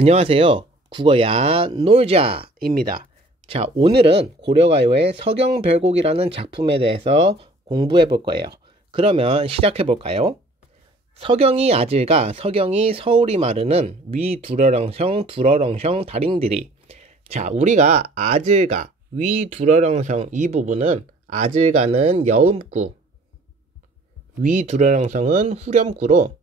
안녕하세요. 국어야 놀자입니다. 자, 오늘은 고려가요의 서경별곡이라는 작품에 대해서 공부해 볼 거예요. 그러면 시작해 볼까요? 서경이 아질가 서경이 서울이 마르는 위 두러렁성 두러렁성 다링들이. 자, 우리가 아질가 위 두러렁성 이 부분은 아질가는 여음구, 위 두러렁성은 후렴구로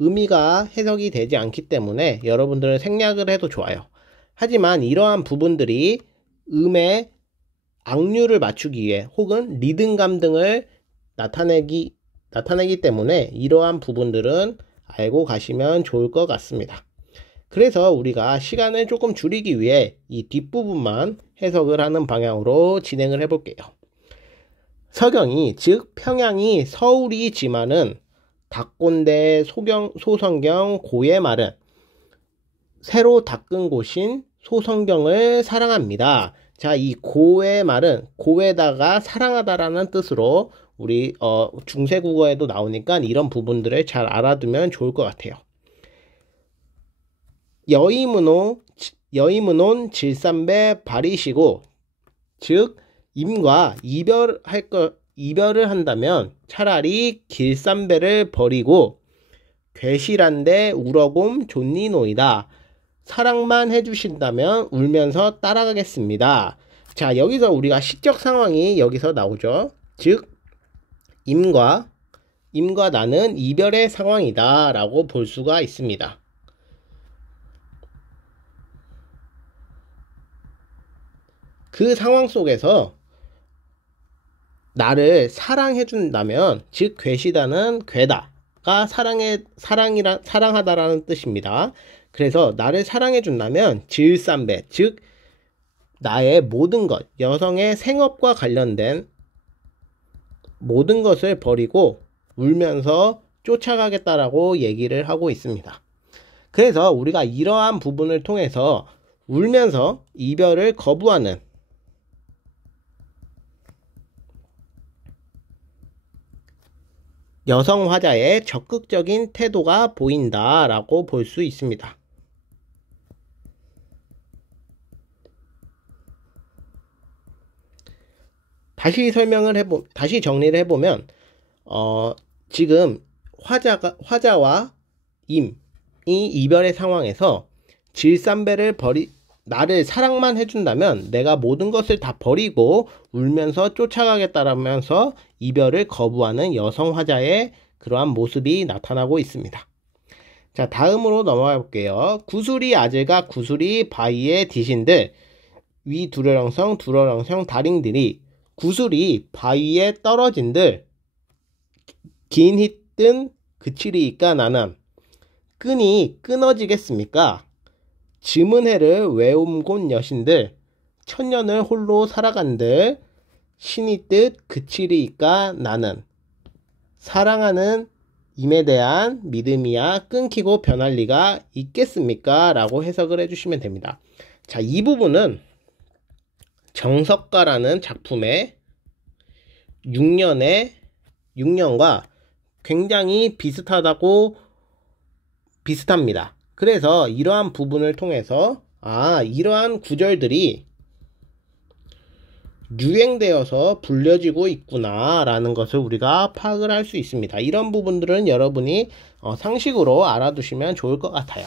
의미가 해석이 되지 않기 때문에 여러분들은 생략을 해도 좋아요. 하지만 이러한 부분들이 음의 악률을 맞추기 위해 혹은 리듬감 등을 나타내기 때문에 이러한 부분들은 알고 가시면 좋을 것 같습니다. 그래서 우리가 시간을 조금 줄이기 위해 이 뒷부분만 해석을 하는 방향으로 진행을 해볼게요. 서경이 즉 평양이 서울이지만은 닭꼰대 소성경 고의 말은 새로 닦은 곳인 소성경을 사랑합니다. 자, 이 고의 말은 고에다가 사랑하다라는 뜻으로 우리 중세국어에도 나오니까 이런 부분들을 잘 알아두면 좋을 것 같아요. 여의문온 질삼배 발이시고, 즉 임과 이별을 한다면 차라리 길삼배를 버리고 괴실한데 우러곰 존니노이다. 사랑만 해주신다면 울면서 따라가겠습니다. 자, 여기서 우리가 시적 상황이 여기서 나오죠. 즉 임과 나는 이별의 상황이다 라고 볼 수가 있습니다. 그 상황 속에서 나를 사랑해준다면, 즉 괴시다는 괴다가 사랑하다라는 뜻입니다. 그래서 나를 사랑해준다면 질삼배, 즉 나의 모든 것, 여성의 생업과 관련된 모든 것을 버리고 울면서 쫓아가겠다라고 얘기를 하고 있습니다. 그래서 우리가 이러한 부분을 통해서 울면서 이별을 거부하는 여성 화자의 적극적인 태도가 보인다라고 볼 수 있습니다. 다시 정리를 해보면 지금 화자와 임이 이별의 상황에서 질삼배를 나를 사랑만 해준다면 내가 모든 것을 다 버리고 울면서 쫓아가겠다라면서 이별을 거부하는 여성 화자의 그러한 모습이 나타나고 있습니다. 자, 다음으로 넘어가 볼게요. 구수리 아재가 구수리 바위의 디신들 위 두러렁성 다링들이. 구슬이 바위에 떨어진들 긴 히뜬 그치리이까 나는 끈이 끊어지겠습니까? 지문해를 외움곤 여신들 천년을 홀로 살아간들 신이 뜻 그치리이까 나는 사랑하는 임에 대한 믿음이야 끊기고 변할 리가 있겠습니까? 라고 해석을 해주시면 됩니다. 자, 이 부분은 정석가라는 작품의 6년과 굉장히 비슷합니다. 그래서 이러한 부분을 통해서 이러한 구절들이 유행되어서 불려지고 있구나 라는 것을 우리가 파악을 할 수 있습니다. 이런 부분들은 여러분이 상식으로 알아두시면 좋을 것 같아요.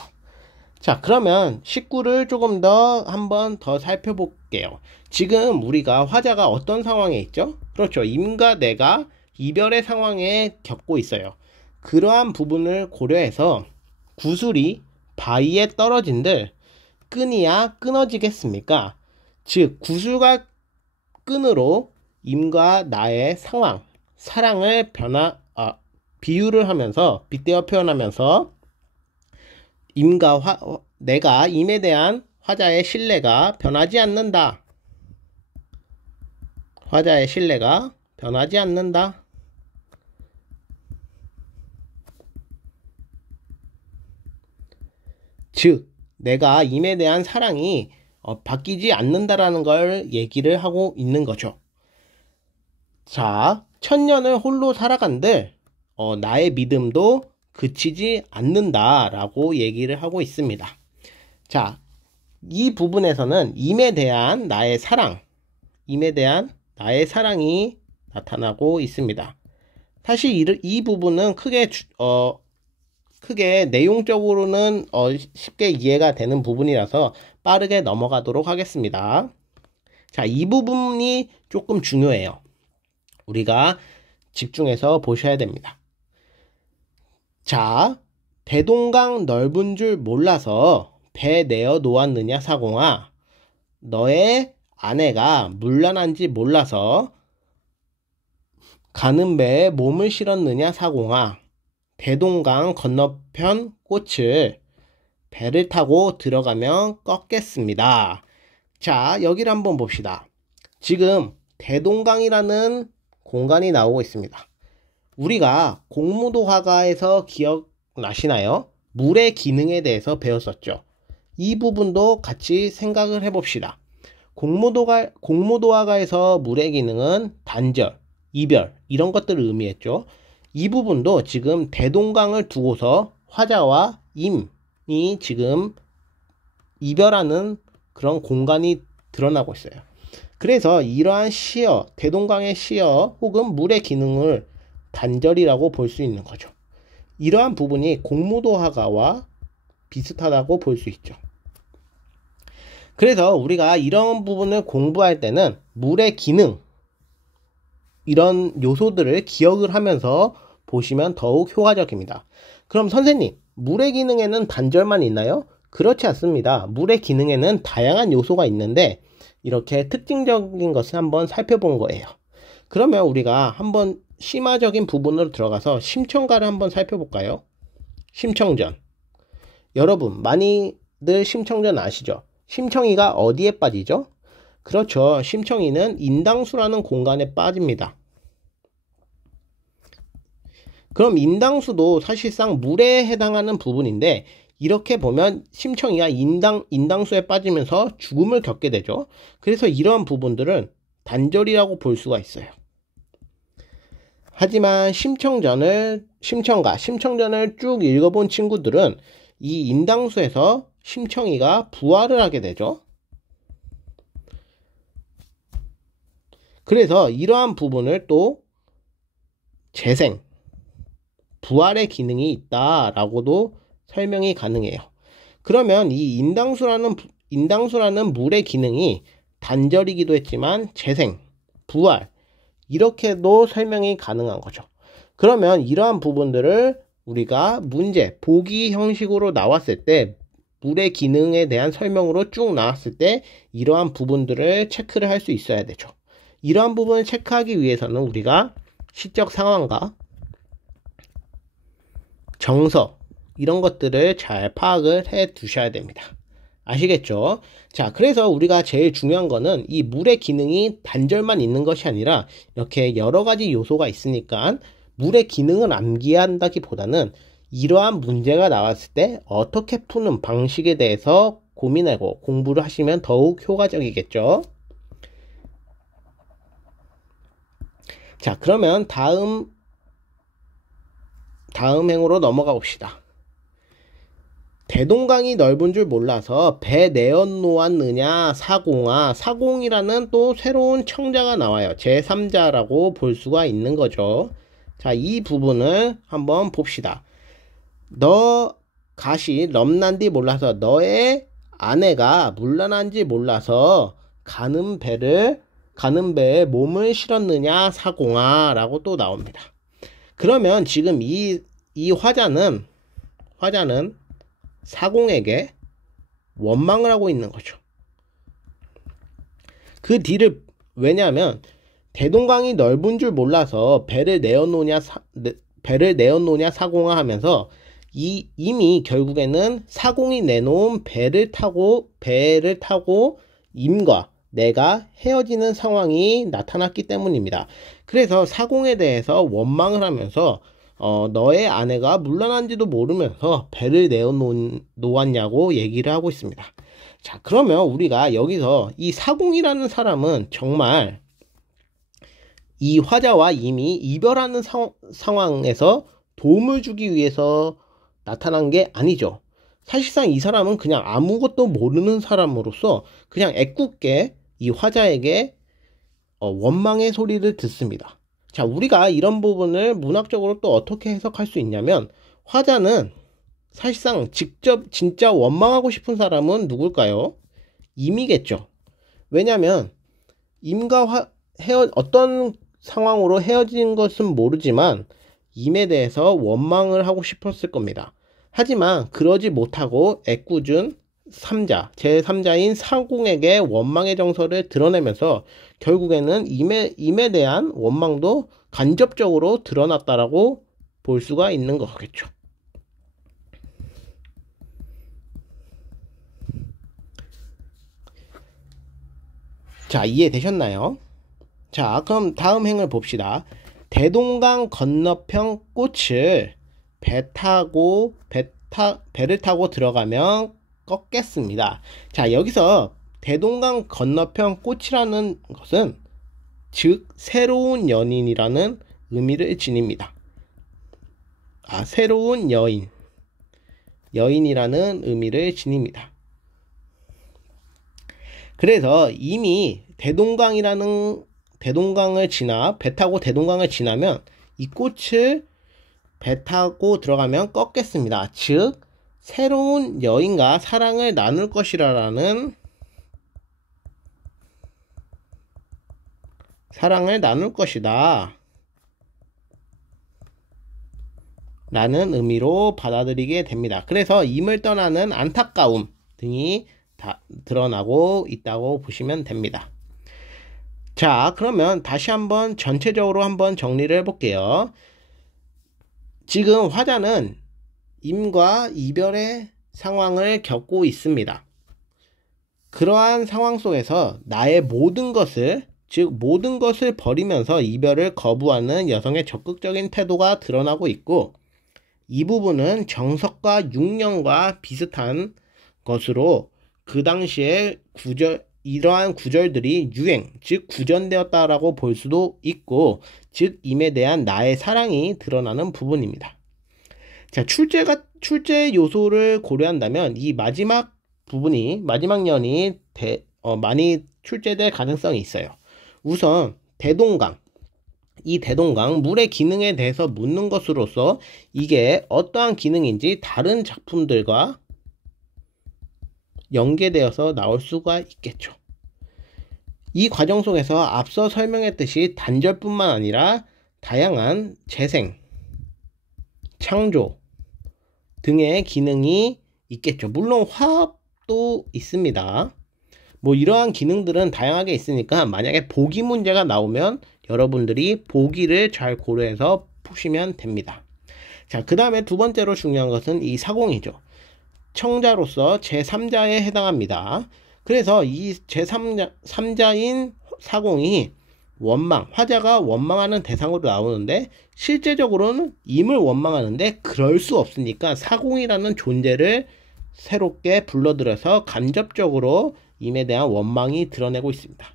자, 그러면 19를 조금 더 한번 더 살펴볼게요. 지금 우리가 화자가 어떤 상황에 있죠? 그렇죠. 임과 내가 이별의 상황에 겪고 있어요. 그러한 부분을 고려해서 구슬이 바위에 떨어진들 끈이야 끊어지겠습니까? 즉 구슬과 끈으로 임과 나의 사랑을 비유를 하면서 빗대어 표현하면서 내가 임에 대한 화자의 신뢰가 변하지 않는다. 화자의 신뢰가 변하지 않는다. 즉 내가 임에 대한 사랑이 바뀌지 않는다라는 걸 얘기를 하고 있는 거죠. 자, 천년을 홀로 살아간들 나의 믿음도 그치지 않는다라고 얘기를 하고 있습니다. 자, 이 부분에서는 임에 대한 나의 사랑이 나타나고 있습니다. 사실 이 부분은 크게 내용적으로는 쉽게 이해가 되는 부분이라서 빠르게 넘어가도록 하겠습니다. 자, 이 부분이 조금 중요해요. 우리가 집중해서 보셔야 됩니다. 자, 대동강 넓은 줄 몰라서 배 내어 놓았느냐 사공아. 너의 아내가 물란한지 몰라서 가는 배에 몸을 실었느냐 사공아. 대동강 건너편 꽃을 배를 타고 들어가면 꺾겠습니다. 자, 여기를 한번 봅시다. 지금 대동강이라는 공간이 나오고 있습니다. 우리가 공무도 화가에서 기억나시나요? 물의 기능에 대해서 배웠었죠. 이 부분도 같이 생각을 해봅시다. 공무도 화가에서 물의 기능은 단절, 이별 이런 것들을 의미했죠. 이 부분도 지금 대동강을 두고서 화자와 임이 지금 이별하는 그런 공간이 드러나고 있어요. 그래서 이러한 시어, 대동강의 시어 혹은 물의 기능을 단절이라고 볼 수 있는 거죠. 이러한 부분이 공무도 화가와 비슷하다고 볼 수 있죠. 그래서 우리가 이런 부분을 공부할 때는 물의 기능, 이런 요소들을 기억을 하면서 보시면 더욱 효과적입니다. 그럼 선생님, 물의 기능에는 단절만 있나요? 그렇지 않습니다. 물의 기능에는 다양한 요소가 있는데 이렇게 특징적인 것을 한번 살펴본 거예요. 그러면 우리가 한번 심화적인 부분으로 들어가서 심청가를 한번 살펴볼까요? 심청전. 여러분, 많이들 심청전 아시죠? 심청이가 어디에 빠지죠? 그렇죠. 심청이는 인당수라는 공간에 빠집니다. 그럼 인당수도 사실상 물에 해당하는 부분인데 이렇게 보면 심청이가 인당수에 빠지면서 죽음을 겪게 되죠. 그래서 이러한 부분들은 단절이라고 볼 수가 있어요. 하지만 심청전을 쭉 읽어본 친구들은 이 인당수에서 심청이가 부활을 하게 되죠. 그래서 이러한 부분을 또 재생, 부활의 기능이 있다라고도 설명이 가능해요. 그러면 이 인당수라는 물의 기능이 단절이기도 했지만 재생, 부활 이렇게도 설명이 가능한 거죠. 그러면 이러한 부분들을 우리가 문제, 보기 형식으로 나왔을 때 물의 기능에 대한 설명으로 쭉 나왔을 때 이러한 부분들을 체크를 할 수 있어야 되죠. 이러한 부분을 체크하기 위해서는 우리가 시적 상황과 정서 이런 것들을 잘 파악을 해 두셔야 됩니다. 아시겠죠? 자, 그래서 우리가 제일 중요한 거는 이 물의 기능이 단절만 있는 것이 아니라 이렇게 여러 가지 요소가 있으니까 물의 기능을 암기한다기보다는 이러한 문제가 나왔을 때 어떻게 푸는 방식에 대해서 고민하고 공부를 하시면 더욱 효과적이겠죠. 자, 그러면 다음 행으로 넘어가 봅시다. 대동강이 넓은 줄 몰라서 배 내어 놓았느냐 사공아. 사공이라는 또 새로운 청자가 나와요. 제3자라고 볼 수가 있는 거죠. 자, 이 부분을 한번 봅시다. 너 가시 넘난디 몰라서, 너의 아내가 물란한지 몰라서 가는 배에 몸을 실었느냐 사공아 라고 또 나옵니다. 그러면 지금 이 화자는 사공에게 원망을 하고 있는 거죠. 그 뒤를, 왜냐하면 대동강이 넓은 줄 몰라서 배를 내어놓냐 사공아 하면서 이미 결국에는 사공이 내놓은 배를 타고 임과 내가 헤어지는 상황이 나타났기 때문입니다. 그래서 사공에 대해서 원망을 하면서 너의 아내가 물란한지도 모르면서 배를 내어놓았냐고 얘기를 하고 있습니다. 자, 그러면 우리가 여기서 이 사공이라는 사람은 정말 이 화자와 이미 이별하는 상황에서 도움을 주기 위해서 나타난 게 아니죠. 사실상 이 사람은 그냥 아무것도 모르는 사람으로서 그냥 애꿎게 이 화자에게 원망의 소리를 듣습니다. 자, 우리가 이런 부분을 문학적으로 또 어떻게 해석할 수 있냐면, 화자는 사실상 직접 진짜 원망하고 싶은 사람은 누굴까요? 임이겠죠. 왜냐면 임과 어떤 상황으로 헤어진 것은 모르지만 임에 대해서 원망을 하고 싶었을 겁니다. 하지만 그러지 못하고 애꿎은 제3자인 사공에게 원망의 정서를 드러내면서 결국에는 임에 대한 원망도 간접적으로 드러났다라고 볼 수가 있는 거겠죠. 자, 이해되셨나요? 자, 그럼 다음 행을 봅시다. 대동강 건너편 꽃을 배를 타고 들어가면 꺾겠습니다. 자, 여기서 대동강 건너편 꽃이라는 것은 즉 새로운 연인이라는 의미를 지닙니다. 새로운 여인이라는 의미를 지닙니다. 그래서 이미 배 타고 대동강을 지나면 이 꽃을 배 타고 들어가면 꺾겠습니다. 즉 새로운 여인과 사랑을 나눌 것이라는 라는 의미로 받아들이게 됩니다. 그래서 임을 떠나는 안타까움 등이 다 드러나고 있다고 보시면 됩니다. 자, 그러면 다시 한번 전체적으로 한번 정리를 해볼게요. 지금 화자는 임과 이별의 상황을 겪고 있습니다. 그러한 상황 속에서 나의 모든 것을 버리면서 이별을 거부하는 여성의 적극적인 태도가 드러나고 있고, 이 부분은 정석과 육령과 비슷한 것으로 그 당시에 이러한 구절들이 즉 구전되었다라고 볼 수도 있고, 즉 임에 대한 나의 사랑이 드러나는 부분입니다. 자, 출제 요소를 고려한다면 이 마지막 연이 많이 출제될 가능성이 있어요. 우선 이 대동강 물의 기능에 대해서 묻는 것으로서 이게 어떠한 기능인지 다른 작품들과 연계되어서 나올 수가 있겠죠. 이 과정 속에서 앞서 설명했듯이 단절뿐만 아니라 다양한 재생, 창조 등의 기능이 있겠죠. 물론 화합도 있습니다. 이러한 기능들은 다양하게 있으니까 만약에 보기 문제가 나오면 여러분들이 보기를 잘 고려해서 푸시면 됩니다. 자, 그 다음에 두 번째로 중요한 것은 이 사공이죠. 청자로서 제3자에 해당합니다. 그래서 이 제3자인 사공이 화자가 원망하는 대상으로 나오는데, 실제적으로는 임을 원망하는데 그럴 수 없으니까 사공이라는 존재를 새롭게 불러들여서 간접적으로 임에 대한 원망이 드러내고 있습니다.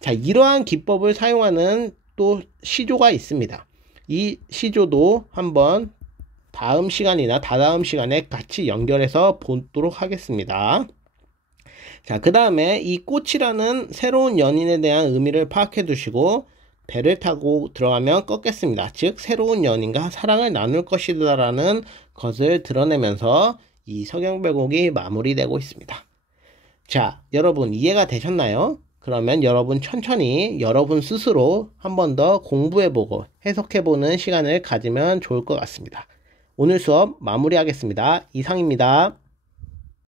자, 이러한 기법을 사용하는 또 시조가 있습니다. 이 시조도 한번 다음 시간이나 다다음 시간에 같이 연결해서 보도록 하겠습니다. 자, 그 다음에 이 꽃이라는 새로운 연인에 대한 의미를 파악해 두시고, 배를 타고 들어가면 꺾겠습니다. 즉 새로운 연인과 사랑을 나눌 것이다 라는 것을 드러내면서 이 석양별곡이 마무리되고 있습니다. 자, 여러분 이해가 되셨나요? 그러면 여러분 천천히 여러분 스스로 한 번 더 공부해보고 해석해보는 시간을 가지면 좋을 것 같습니다. 오늘 수업 마무리하겠습니다. 이상입니다.